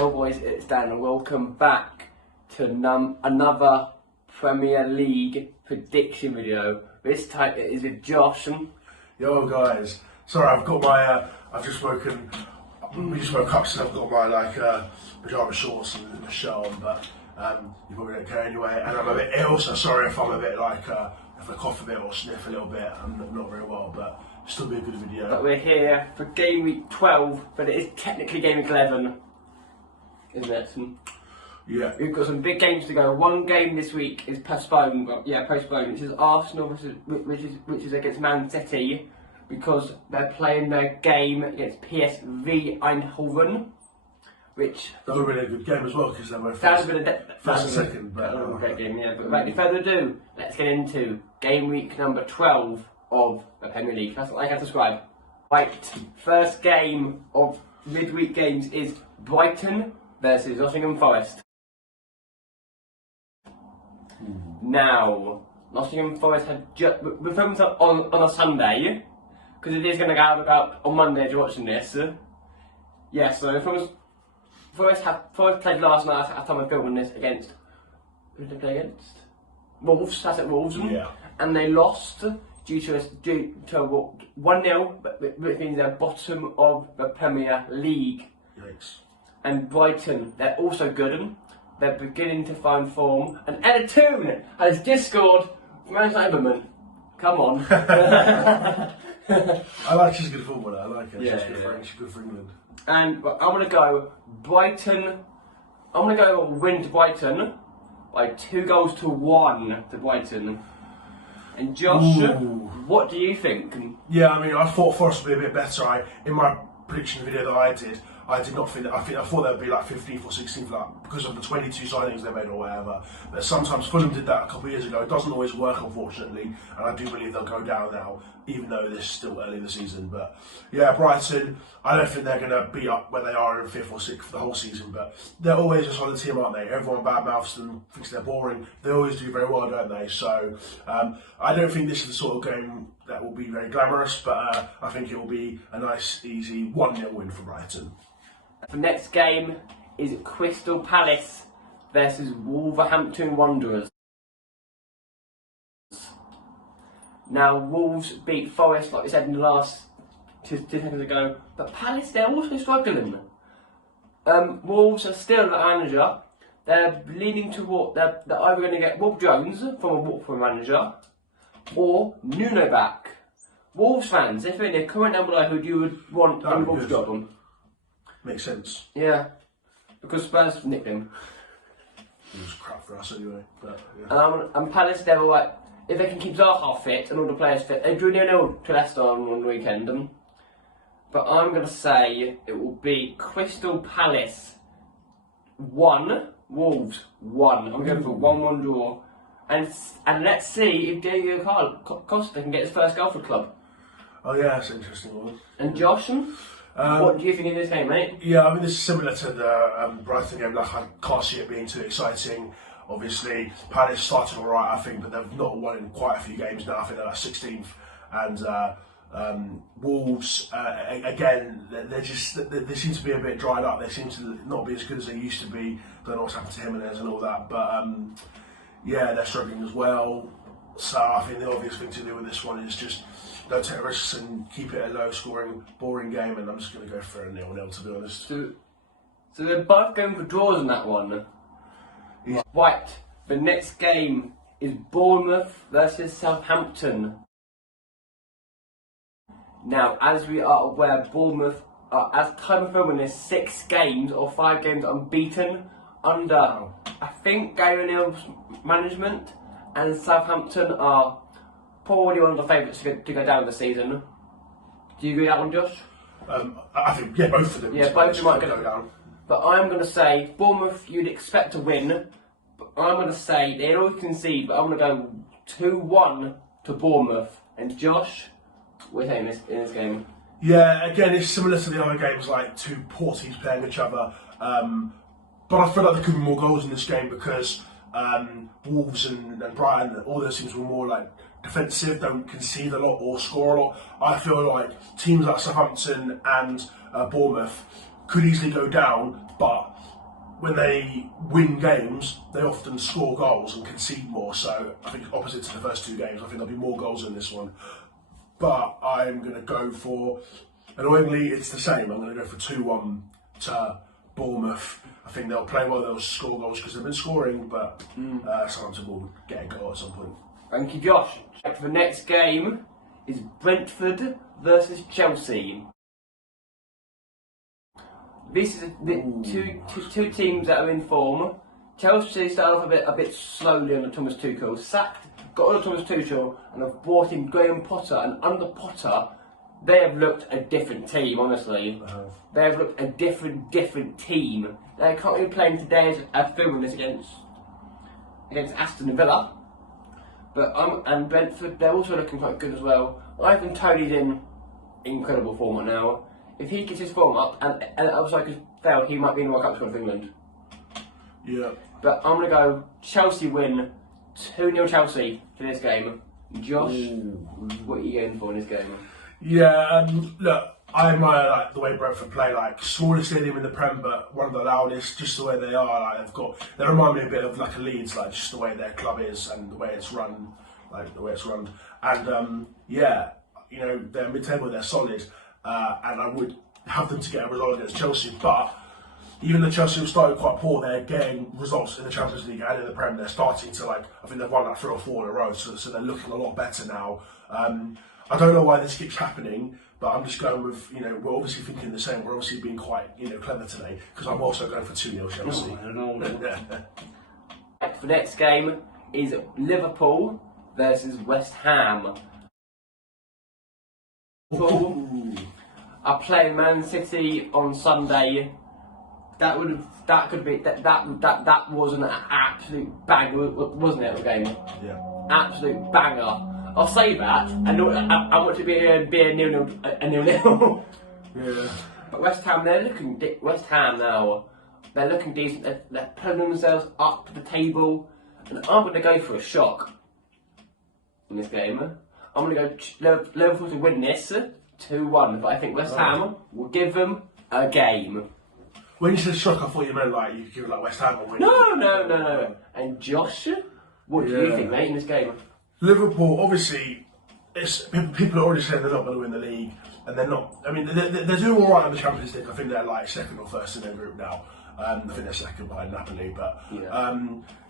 Hello boys, it's Dan and welcome back to another Premier League prediction video. This time it is with Josh. Yo guys, sorry I've got my, I've just woken, we just woke up so I've got my pyjama shorts and a shirt on, but you probably don't care anyway, and I'm a bit ill, so sorry if I'm a bit if I cough a bit or sniff a little bit. I'm not very well, but still be a good video. But we're here for game week 12, but it is technically game week 11, isn't it? Yeah. We've got some big games to go. One game this week is postponed, which is Arsenal versus, which is against Man City, because they're playing their game against PSV Eindhoven, which that would have been a good game as well because they were first and second. But a great game, yeah. But without any further ado, let's get into game week number 12 of the Premier League. That's what I have to describe. Right, first game of midweek games is Brighton versus Nottingham Forest. Now, Nottingham Forest had just... We're filming on a Sunday, because it is going to go out on Monday if you're watching this. Yeah, so Forest played last night at the time of filming this against... Who did they play against? Wolves, that's it, Wolves. Yeah. And they lost due to a 1-0, which means they're bottom of the Premier League. Yikes. And Brighton, they're also good. They're beginning to find form. And Editoon has just scored for Manchester United. Come on. I like she's a good footballer. I like her. Yeah, she's good for England. And I'm going to go Brighton. I'm going to go win to Brighton by 2-1 to Brighton. And Josh, what do you think? Yeah, I mean, I thought Forest would be a bit better. In my prediction video that I did not think that. I thought they'd be like 15th or 16th, because of the 22 signings they made or whatever. But sometimes Fulham did that a couple of years ago. It doesn't always work, unfortunately, and I do believe they'll go down now, even though this is still early in the season. But yeah, Brighton, I don't think they're going to be up where they are in 5th or 6th for the whole season, but they're always a solid team, aren't they? Everyone badmouths them, thinks they're boring. They always do very well, don't they? So I don't think this is the sort of game that will be very glamorous, but I think it will be a nice, easy 1-0 win for Brighton. The next game is Crystal Palace versus Wolverhampton Wanderers. Now, Wolves beat Forest, like we said in the last 2 seconds ago, but Palace, they're also struggling. Wolves are still the manager. They're leaning toward, they're either going to get Rob Jones from a Watford manager, or Nuno back. Wolves fans, if you're in the current down below who you would want in Wolves' job. Makes sense. Yeah, because Spurs nicked him. It was crap for us anyway. But, yeah. And Palace, they're like, if they can keep Zaha fit and all the players fit, they drew 0-0 to Leicester on the weekend. But I'm going to say it will be Crystal Palace 1, Wolves 1. I'm going for 1-1 draw. And let's see if Diego Costa can get his first goal for the club. Oh yeah, that's an interesting one. And Josh? What do you think of this game, mate? Yeah, I mean, this is similar to the Brighton game. Like, I can't see it being too exciting. Obviously, Palace started all right, I think, but they've not won in quite a few games now. I think they're like 16th. And Wolves, again, they seem to be a bit dried up. They seem to not be as good as they used to be. Don't know what's happened to Jimenez and all that. But yeah, they're struggling as well. So I think the obvious thing to do with this one is just don't take risks and keep it a low-scoring, boring game. And I'm just going to go for a 0-0, to be honest. So they're both going for draws in that one. Yeah. Right, the next game is Bournemouth versus Southampton. Now, as we are aware, Bournemouth are, as time of filming this, 6 games or 5 games unbeaten under, I think, Gary O'Neill's management, and Southampton are probably one of the favourites to go down this season. Do you agree with that one, Josh? I think, yeah, both of them. Yeah, both of them might go down. But I'm going to say, Bournemouth, you'd expect to win, but I'm going to say, they always concede, but I'm going to go 2-1 to Bournemouth. And Josh, we're saying this in this game. Yeah, again, it's similar to the other games, like 2 poor teams playing each other. But I feel like there could be more goals in this game because Wolves and Brighton, all those teams were more like defensive, don't concede a lot or score a lot. I feel like teams like Southampton and Bournemouth could easily go down, but when they win games, they often score goals and concede more. So I think opposite to the first 2 games, I think there'll be more goals in this one. But I'm going to go for, annoyingly, it's the same. I'm going to go for 2-1 to Bournemouth. I think they'll play well, they'll score goals because they've been scoring, but Southampton will get a goal at some point. Thank you, Josh. The next game is Brentford versus Chelsea. This is the two teams that are in form. Chelsea started off a bit slowly under Thomas Tuchel, got rid of Thomas Tuchel, and have brought in Graham Potter. And under Potter, they have looked a different team. Honestly, they have looked a different team. They're currently playing today as filming this against Aston Villa, but and Brentford, they're also looking quite good as well. Ivan Toney's in incredible form right now. If he gets his form up and other strikers fail, he might be in the World Cup squad for England. Yeah. But I'm going to go Chelsea win 2-0 Chelsea for this game. Josh, what are you going for in this game? Yeah, look, I admire like the way Brentford play, like smallest stadium in the Prem, but one of the loudest. Just the way they are, like they remind me a bit of like a Leeds, like just the way their club is and the way it's run, And yeah, you know, they're mid-table, they're solid. And I would have them to get a result against Chelsea, but even though Chelsea have started quite poor, they're getting results in the Champions League and in the Prem. They're starting to I think they've won like 3 or 4 in a row, so they're looking a lot better now. I don't know why this keeps happening, but I'm just going with, we're obviously thinking the same. We're obviously being quite, clever today, because I'm also going for 2-0 Chelsea. The next game is Liverpool versus West Ham. Liverpool are playing Man City on Sunday. That was an absolute banger, wasn't it? The game, yeah, absolute banger. I'll say that, and I want to be a 0-0. Yeah. But West Ham, West Ham now. They're looking decent. They're pulling themselves up to the table, and I'm going to go for a shock in this game. I'm going to go Liverpool to win this 2-1, but I think West Ham will give them a game. When you said shock, I thought you meant like you could give like West Ham a win. No. And Josh, what do you think, mate, in this game? Liverpool, obviously, people are already saying they're not going to win the league, and they're not. I mean, they're doing all right in the Champions League. I think they're like second or first in their group now. I think they're second behind Napoli, but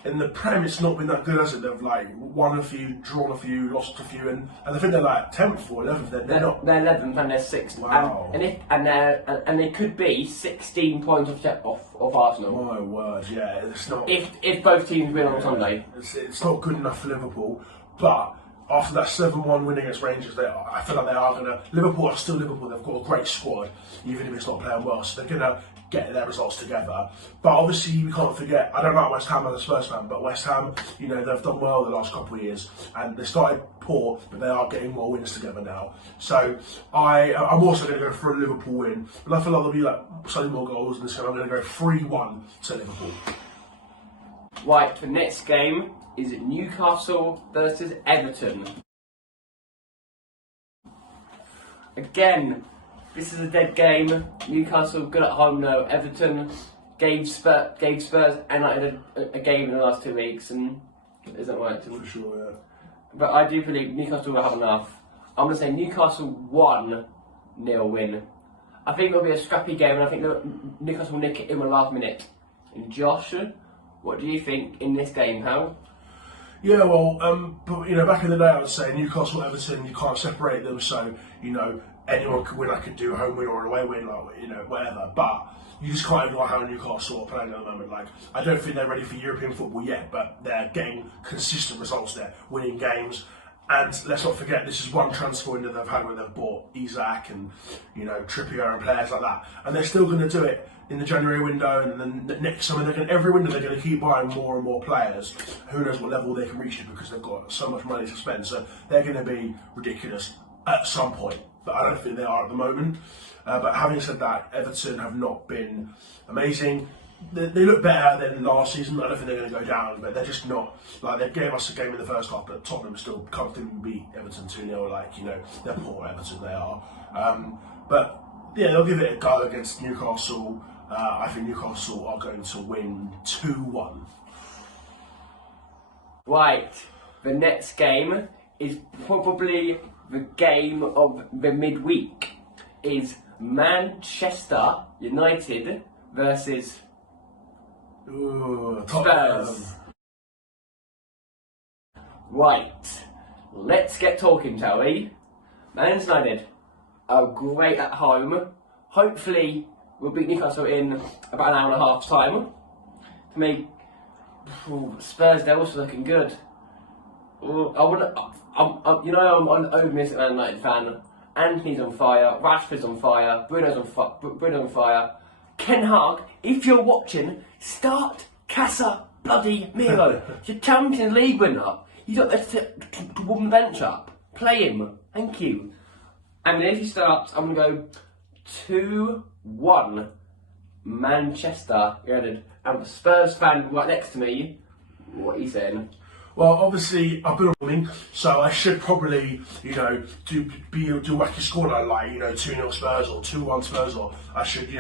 in the Prem, it's not been that good, has it? They've like won a few, drawn a few, lost a few, and I think they're like 10th or 11th. They're not. They're 11th and they're 6th. Wow. And they could be 16 points off Arsenal. My word, yeah, it's not. If both teams win on Sunday, it's not good enough for Liverpool. But after that 7-1 win against Rangers, I feel like they are going to. Liverpool are still Liverpool. They've got a great squad, even if it's not playing well. So they're going to get their results together. But obviously, we can't forget. I don't like West Ham as a Spurs fan, but West Ham, they've done well the last couple of years, and they started poor, but they are getting more wins together now. So I'm also going to go for a Liverpool win, but I feel like there'll be like slightly more goals in this game. I'm going to go 3-1 to Liverpool. Right, the next game is Newcastle versus Everton. Again, this is a dead game. Newcastle good at home though. Everton gave Spurs and a game in the last 2 weeks, and it isn't working. For sure, yeah. But I do believe Newcastle will have enough. I'm going to say Newcastle 1-0 win. I think it'll be a scrappy game, and I think Newcastle will nick it in the last minute. And Josh, what do you think in this game, pal? Yeah, well, but back in the day, I would say Newcastle, Everton, you can't separate them. So anyone could win. I could do a home win or an away win, whatever. But you just can't ignore how Newcastle are playing at the moment. Like, I don't think they're ready for European football yet, but they're getting consistent results there, winning games. And let's not forget, this is one transfer window they've had where they've bought Isak and Trippier and players like that, and they're still going to do it in the January window, and then the next summer every window they're going to keep buying more and more players. Who knows what level they can reach it, because they've got so much money to spend. So they're going to be ridiculous at some point, but I don't think they are at the moment. But having said that, Everton have not been amazing. They look better than last season. I don't think they're going to go down, but they're just not. Like, they gave us a game in the first half, but Tottenham still comfortably beat Everton 2-0. They're poor Everton, they are. But yeah, they'll give it a go against Newcastle. I think Newcastle are going to win 2-1. Right, the next game is probably the game of the midweek. Is Manchester United versus Spurs. Right, let's get talking, shall we? Manchester United are great at home. Hopefully, we'll beat Newcastle in about an hour and a half time. To me, Spurs, they're also looking good. I'm an overmiss Man United fan. Anthony's on fire, Rashford's on fire, Bruno's on fire. Ken Hag, if you're watching, start Casa bloody Milo. He's a Champions League winner. He's got to warm the bench up. Play him. Thank you. And if he starts, I'm going to go 2-1 Manchester United. And the Spurs fan right next to me, what are you saying? Well, obviously, I've been on warming, so I should probably, do wacky scoreline like, 2-0 Spurs or 2-1 Spurs, or I should,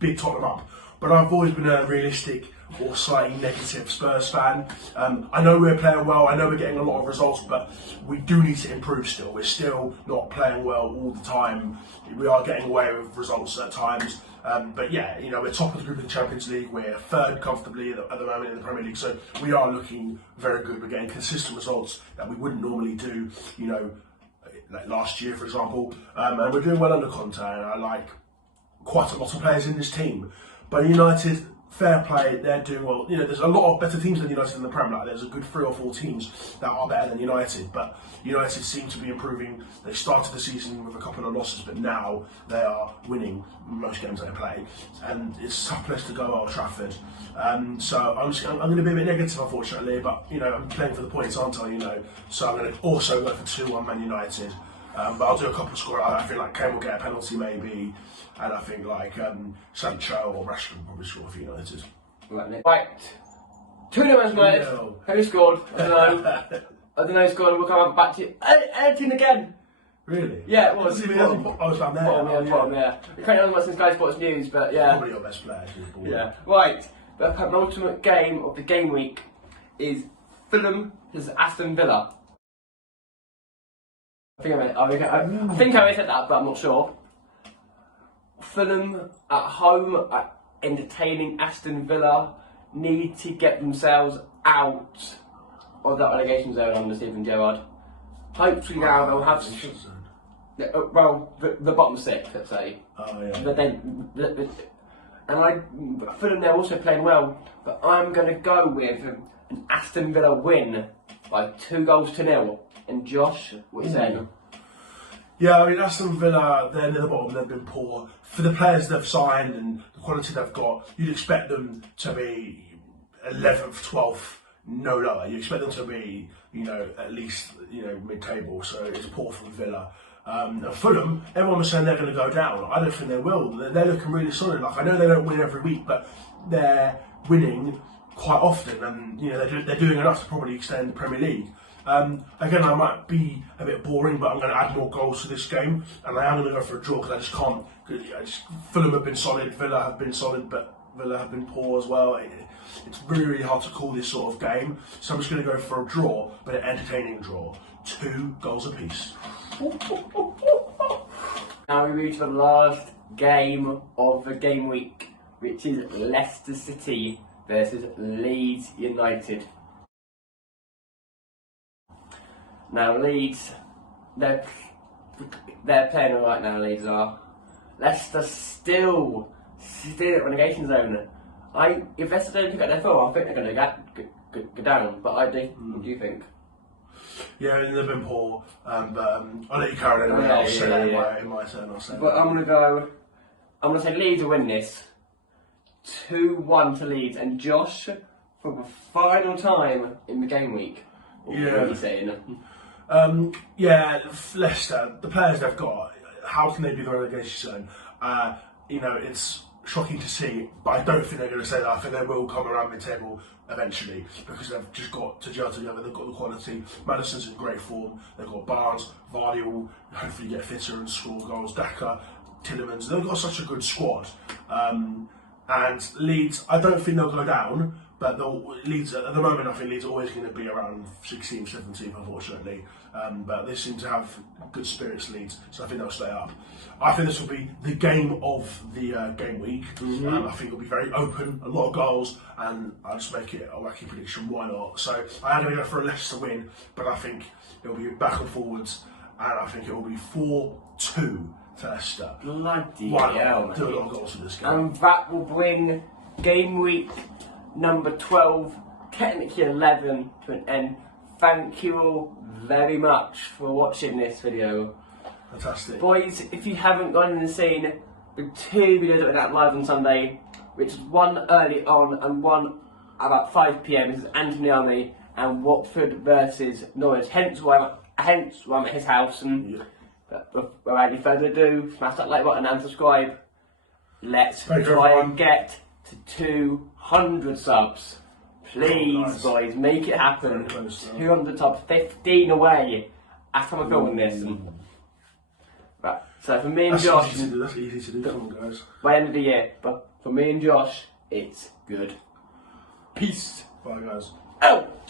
big Tottenham up. But I've always been a realistic or slightly negative Spurs fan. I know we're playing well, I know we're getting a lot of results, but we do need to improve still. We're still not playing well all the time. We are getting away with results at times. But yeah, we're top of the group in the Champions League. We're third comfortably at the moment in the Premier League. So we are looking very good. We're getting consistent results that we wouldn't normally do, like last year, for example. And we're doing well under Conte. And I like quite a lot of players in this team. But United, fair play, they're doing well. There's a lot of better teams than United in the Premier League. There's a good 3 or 4 teams that are better than United, but United seem to be improving. They started the season with a couple of losses, but now they are winning most games they play, and it's a tough place to go, Old Trafford. So I'm going to be a bit negative, unfortunately, but I'm playing for the points, aren't I? So I'm going to also go for 2-1 Man United. But I'll do a couple of scores. I feel like Kane will get a penalty maybe, and I think like Sancho or Rashford will probably score for United. Right, 2-0 Man United. Who scored? I don't know. I don't know who scored. We'll come back to you. Editing again. Really? Yeah, it was. I was down there. Bottom, yeah. We can't know since Sky Sports News, but yeah. Probably your best player. Yeah. Right. The penultimate game of the game week is Fulham versus Aston Villa. I think I said that, but I'm not sure. Fulham at home are entertaining Aston Villa, need to get themselves out of that relegation zone under Steven Gerrard. Hopefully now they'll have the bottom 6, let's say. Oh yeah. But then, Fulham, they're also playing well, but I'm going to go with an Aston Villa win by 2-0. And Josh, what are you saying? Yeah, I mean, Aston Villa, they're near the bottom, they've been poor. For the players they've signed and the quality they've got, you'd expect them to be 11th, 12th, no lower. You expect them to be, at least, mid-table, so it's poor from Villa. And Fulham, everyone was saying they're going to go down. I don't think they will. They're looking really solid. Like, I know they don't win every week, but they're winning quite often, and they're doing enough to probably extend the Premier League. Again, I might be a bit boring, but I'm going to add more goals to this game, and I am going to go for a draw because I just can't. Fulham have been solid, Villa have been solid, but Villa have been poor as well. It's really, really hard to call this sort of game, so I'm just going to go for a draw, but an entertaining draw. 2 goals apiece. Now we reach the last game of the game week, which is Leicester City versus Leeds United. Now Leeds, they're playing alright now. Leeds are. Leicester still at relegation zone. If Leicester don't pick up their form, I think they're going to go down. But what do you think? Yeah, they've been poor, but I'll let you carry on anyway. I'll say in my turn. I'll say. But I'm going to say Leeds will win this. 2-1 to Leeds, and Josh for the final time in the game week. What are you saying? Leicester, the players they've got, how can they be the relegation zone? It's shocking to see, but I don't think they're going to say that. I think they will come around mid-table eventually because they've just got to gel together. They've got the quality. Madison's in great form. They've got Barnes, Vardy will hopefully get fitter and score goals. Daka, Tillemans. They've got such a good squad. And Leeds, I don't think they'll go down, but Leeds at the moment, I think Leeds are always going to be around 16th, 17th, unfortunately. But they seem to have good spirits, Leeds, so I think they'll stay up. I think this will be the game of the game week. I think it'll be very open, a lot of goals, and I'll just make it a wacky prediction. Why not? So I am going to go for a Leicester win, but I think it'll be back and forwards, and I think it will be 4-2 to Leicester. Bloody Why hell, not? Do a mate. lot of goals in this game. And that will bring game week number 12, technically 11, to an end. Thank you all very much for watching this video. Fantastic. Boys, if you haven't gone in and seen the 2 videos that went out live on Sunday, which is one early on and one about 5 PM, this is Anthony Army and Watford versus Norwich. Hence why I'm at his house. And without any further ado, smash that like button and subscribe. Let's try and get to 200 subs. Please, boys, make it happen. 200 subs, 15 away. After I'm filming this. Right, so for me and Josh, That's easy to do. Come on, guys. by the end of the year, but for me and Josh, it's good. Peace. Bye, guys. Out.